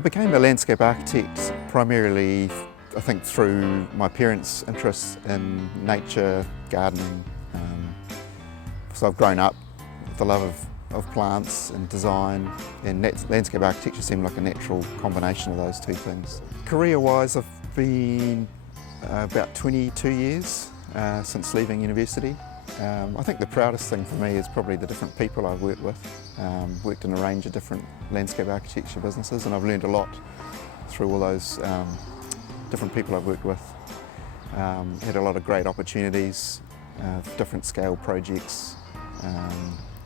I became a landscape architect primarily, I think, through my parents' interests in nature, gardening. So I've grown up with the love of plants and design, and landscape architecture seemed like a natural combination of those two things. Career-wise, I've been about 22 years since leaving university. I think the proudest thing for me is probably the different people I've worked with. Worked in a range of different landscape architecture businesses, and I've learned a lot through all those different people I've worked with. Had a lot of great opportunities, different scale projects,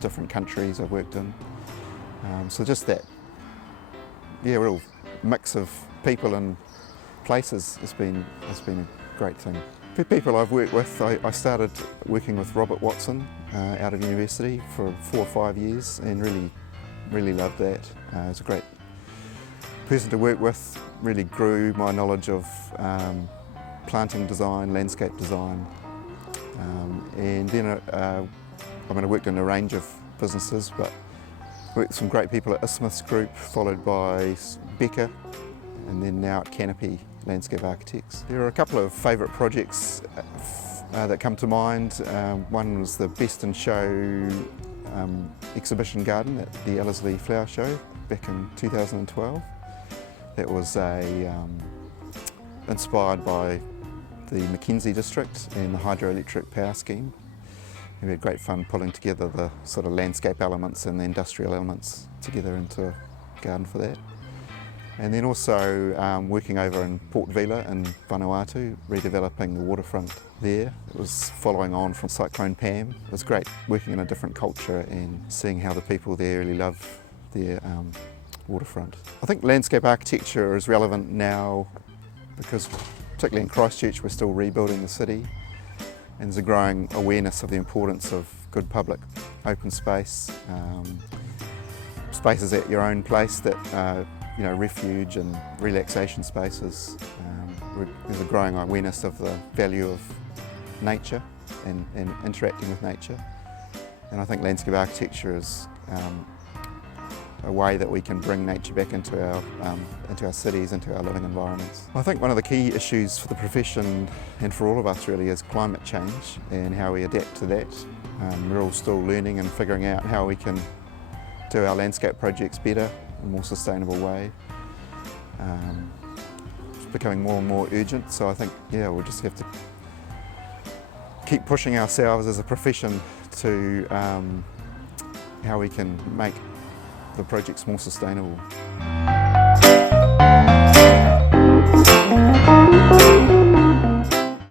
different countries I've worked in. So just that, real mix of people and places has been a great thing. For people I've worked with, I started working with Robert Watson out of university for 4 or 5 years, and really loved that. He was a great person to work with, really grew my knowledge of planting design, landscape design. And then I worked in a range of businesses, but worked with some great people at Isthmus Group, followed by Becker, and then now at Canopy Landscape Architects. There are a couple of favourite projects that come to mind. One was the Best in Show exhibition garden at the Ellerslie Flower Show back in 2012. That was inspired by the Mackenzie district and the hydroelectric power scheme. We had great fun pulling together the sort of landscape elements and the industrial elements together into a garden for that. And then also working over in Port Vila in Vanuatu, redeveloping the waterfront there. It was following on from Cyclone Pam. It was great working in a different culture and seeing how the people there really love their waterfront. I think landscape architecture is relevant now because, particularly in Christchurch, we're still rebuilding the city, and there's a growing awareness of the importance of good public open space, spaces at your own place that refuge and relaxation spaces. There's a growing awareness of the value of nature and interacting with nature. And I think landscape architecture is a way that we can bring nature back into our cities, into our living environments. I think one of the key issues for the profession and for all of us really is climate change and how we adapt to that. We're all still learning and figuring out how we can do our landscape projects better, a more sustainable way. It's becoming more and more urgent, so I think we'll just have to keep pushing ourselves as a profession to how we can make the projects more sustainable.